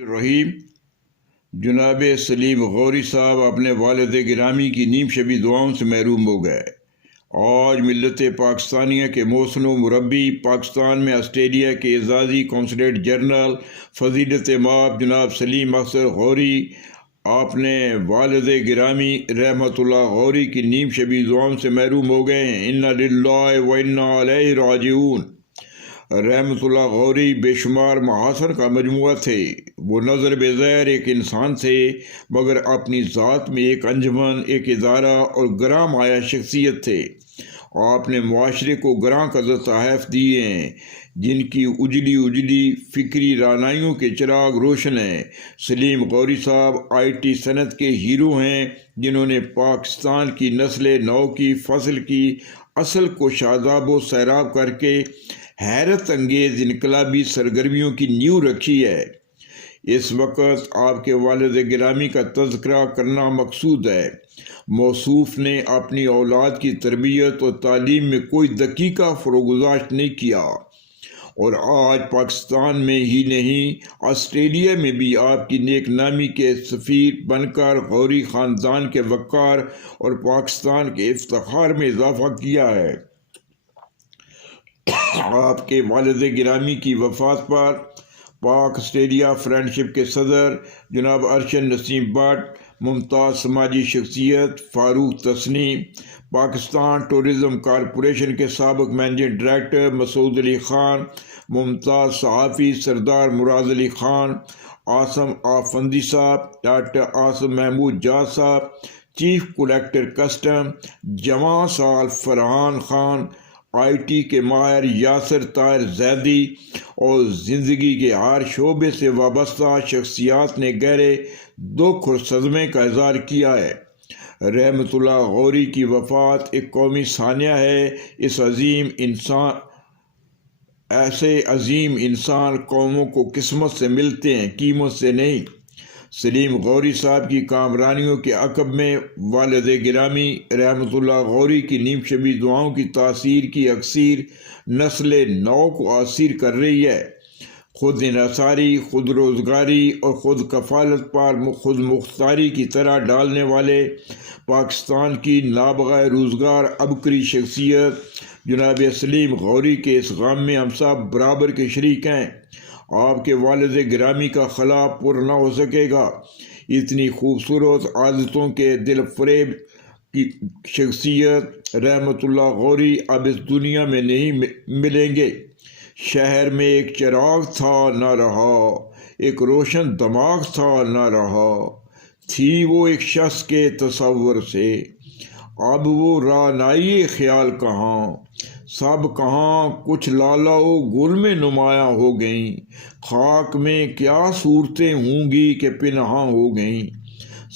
رحیم جناب سلیم غوری صاحب اپنے والد گرامی کی نیم شبی دعاؤں سے محروم ہو گئے۔ آج ملت پاکستانیہ کے محسن و مربی، پاکستان میں آسٹریلیا کے اعزازی قونصلیٹ جنرل فضیلت مآب جناب سلیم اختر غوری اپنے والد گرامی رحمت اللہ غوری کی نیم شبی دعاؤں سے محروم ہو گئے ہیں۔ انا للہ و انا الیہ راجعون۔ رحمت اللہ غوری بے شمار محاسن کا مجموعہ تھے۔ وہ نظر بے زیر ایک انسان تھے، مگر اپنی ذات میں ایک انجمن، ایک ادارہ اور گراں مایہ شخصیت تھے۔ آپ نے معاشرے کو گراں قدر تحائف دیے ہیں، جن کی اجلی فکری رانائیوں کے چراغ روشن ہیں۔ سلیم غوری صاحب آئی ٹی صنعت کے ہیرو ہیں، جنہوں نے پاکستان کی نسل نو کی فصل کی اصل کو شاداب و سیراب کر کے حیرت انگیز انقلابی سرگرمیوں کی نیو رکھی ہے۔ اس وقت آپ کے والد گرامی کا تذکرہ کرنا مقصود ہے۔ موصوف نے اپنی اولاد کی تربیت اور تعلیم میں کوئی دقیقہ فروگزاشت نہیں کیا، اور آج پاکستان میں ہی نہیں آسٹریلیا میں بھی آپ کی نیک نامی کے سفیر بن کر غوری خاندان کے وقار اور پاکستان کے افتخار میں اضافہ کیا ہے۔ آپ کے والد گرامی کی وفات پر پاک آسٹریلیا فرینڈشپ کے صدر جناب ارشد نسیم بٹ، ممتاز سماجی شخصیت فاروق تسنیم، پاکستان ٹورزم کارپوریشن کے سابق مینیجنگ ڈائریکٹر مسعود علی خان، ممتاز صحافی سردار مراد علی خان، عاصم آفندی صاحب، ڈاکٹر عاصم محمود جاز صاحب، چیف کلیکٹر کسٹم جواں سال فرحان خان، آئی ٹی کے ماہر یاسر طاہر زیدی اور زندگی کے ہر شعبے سے وابستہ شخصیات نے گہرے دکھ اور صدمے کا اظہار کیا ہے۔ رحمت اللہ غوری کی وفات ایک قومی سانحہ ہے۔ ایسے عظیم انسان قوموں کو قسمت سے ملتے ہیں، قیمت سے نہیں۔ سلیم غوری صاحب کی کامرانیوں کے عقب میں والد گرامی رحمت اللہ غوری کی نیم شبی دعاؤں کی تاثیر کی اکثیر نسل نو کو اثیر کر رہی ہے۔ خود انحصاری، خود روزگاری اور خود کفالت پر خود مختاری کی طرح ڈالنے والے پاکستان کی نابغہ روزگار عبقری شخصیت جناب سلیم غوری کے اس غم میں ہم سب برابر کے شریک ہیں۔ آپ کے والد گرامی کا خلا پر نہ ہو سکے گا۔ اتنی خوبصورت عادتوں کے دل فریب کی شخصیت رحمت اللہ غوری اب اس دنیا میں نہیں ملیں گے۔ شہر میں ایک چراغ تھا نہ رہا، ایک روشن دماغ تھا نہ رہا، تھی وہ ایک شخص کے تصور سے، اب وہ رعنائی خیال کہاں، سب کہاں کچھ لالا و گل میں نمایاں ہو گئیں، خاک میں کیا صورتیں ہوں گی کہ پنہاں ہو گئیں۔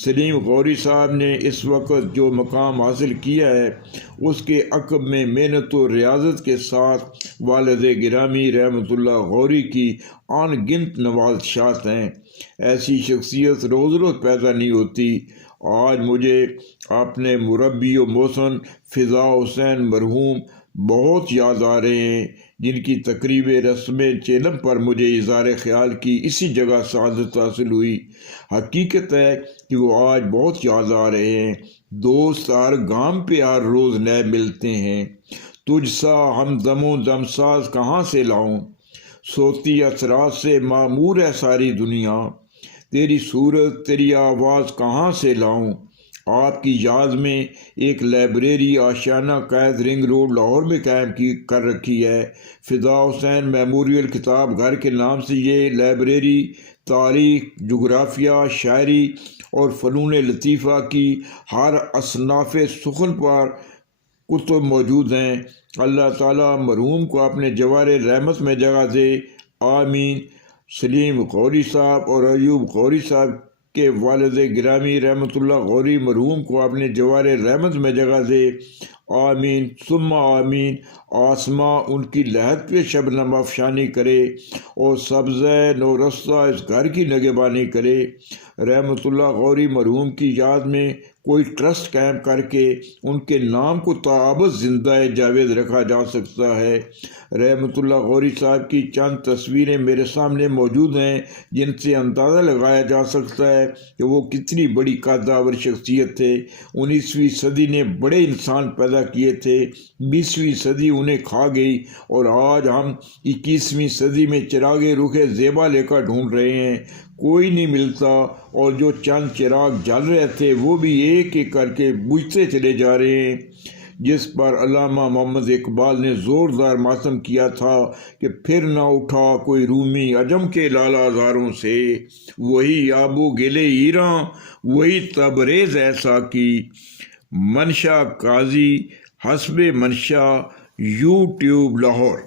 سلیم غوری صاحب نے اس وقت جو مقام حاصل کیا ہے، اس کے عقب میں محنت و ریاضت کے ساتھ والد گرامی رحمت اللہ غوری کی ان گنت نوازشات ہیں۔ ایسی شخصیت روز روز پیدا نہیں ہوتی۔ آج مجھے اپنے مربی و محسن فضا حسین مرحوم بہت یاد آ رہے ہیں، جن کی تقریب رسم چیلم پر مجھے اظہار خیال کی اسی جگہ سعادت حاصل ہوئی۔ حقیقت ہے کہ وہ آج بہت یاد آ رہے ہیں۔ دوست ہر گام پہ ہر روز نئے ملتے ہیں، تجھ سا ہم دم و دم ساز کہاں سے لاؤں، صوتی اثرات سے معمور ہے ساری دنیا، تیری صورت تیری آواز کہاں سے لاؤں۔ آپ کی یاد میں ایک لائبریری آشیانہ قائد رنگ روڈ لاہور میں قائم کر رکھی ہے۔ فضا حسین میموریل کتاب گھر کے نام سے یہ لائبریری تاریخ، جغرافیہ، شاعری اور فنون لطیفہ کی ہر اصناف سخن پر کتب موجود ہیں۔ اللہ تعالیٰ مرحوم کو اپنے جوار رحمت میں جگہ دے، آمین۔ سلیم غوری صاحب اور ایوب غوری صاحب کے والد گرامی رحمت اللہ غوری مرحوم کو اپنے جوار رحمت میں جگہ دے، آمین ثم آمین۔ آسماں ان کی لحد پہ شبنم افشانی کرے اور سبزہ نو رستہ اس گھر کی نگہبانی کرے۔ رحمت اللہ غوری مرحوم کی یاد میں کوئی ٹرسٹ قائم کر کے ان کے نام کو تابد زندہ جاوید رکھا جا سکتا ہے۔ رحمت اللہ غوری صاحب کی چند تصویریں میرے سامنے موجود ہیں جن سے اندازہ لگایا جا سکتا ہے کہ وہ کتنی بڑی قدآور شخصیت تھے۔ 19ویں صدی نے بڑے انسان پیدا کیے تھے، 20ویں صدی انہیں کھا گئی، اور آج ہم 21ویں صدی میں چراغ رخ زیبا لے کر ڈھونڈ رہے ہیں، کوئی نہیں ملتا، اور جو چند چراغ جل رہے تھے وہ بھی ایک ایک کر کے بجھتے چلے جا رہے ہیں۔ جس پر علامہ محمد اقبال نے زوردار ماتم کیا تھا کہ پھر نہ اٹھا کوئی رومی عجم کے لالا زاروں سے، وہی آب و گلے ایراں وہی تبریز ایسا کی۔ منشا قاضی، حسب منشا، یوٹیوب لاہور۔